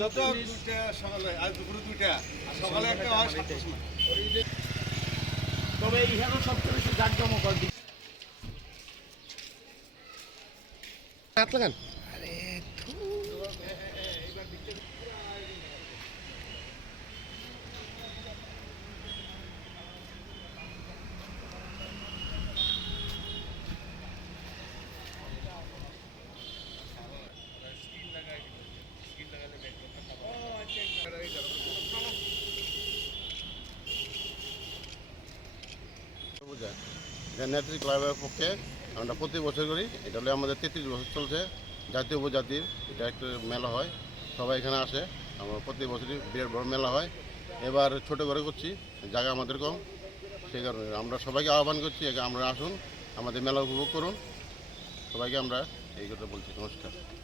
যত দুইটা সকালে আজ দুপুরে দুইটা সকালে একটা হয় সাতটার সময়। তবে এইখানে সবচেয়ে বেশি জাঁকজমক হাত লাগান। বোঝায় এটা নেত্রী ক্লাবের পক্ষে আমরা প্রতি বছর করি। এটা হলে আমাদের তেত্রিশ বছর চলছে। জাতীয় উপজাতির এটা একটা মেলা হয়। সবাই এখানে আসে। আমরা প্রতি বছরই বিরাট বড় মেলা হয়। এবার ছোট করে করছি। জায়গা আমাদের কম। সেই কারণে আমরা সবাইকে আহ্বান করছি আমরা আসুন, আমাদের মেলা উপভোগ করুন। সবাইকে আমরা এই কথা বলছি। নমস্কার।